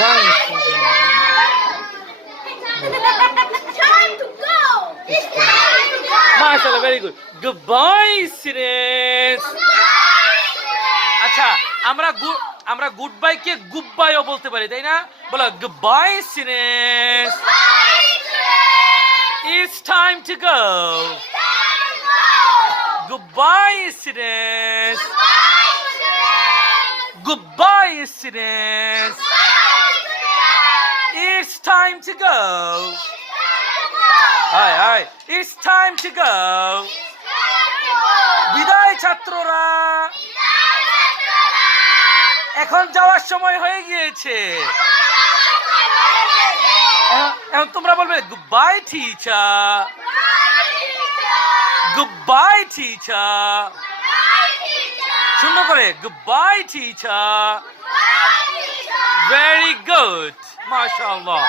Goodbye. Time to go. It's time to go. MashaAllah, very good. Goodbye, students. আচ্ছা, আমরা good bye কে good বাইও বলতে পারি, তাই না? বলো goodbye students. It's time to go. Goodbye, students. Goodbye, students. It's time to go. Hi. It's time to go. বিদায় ছাত্ররা, এখন যাওয়ার সময় হয়ে গিয়েছে। এখন তোমরা বলবে গুডবাই টিচার, গুডবাই টিচার, সুন্দর করে গুডবাই টিচার। ভেরি গুড, মাশাআল্লাহ।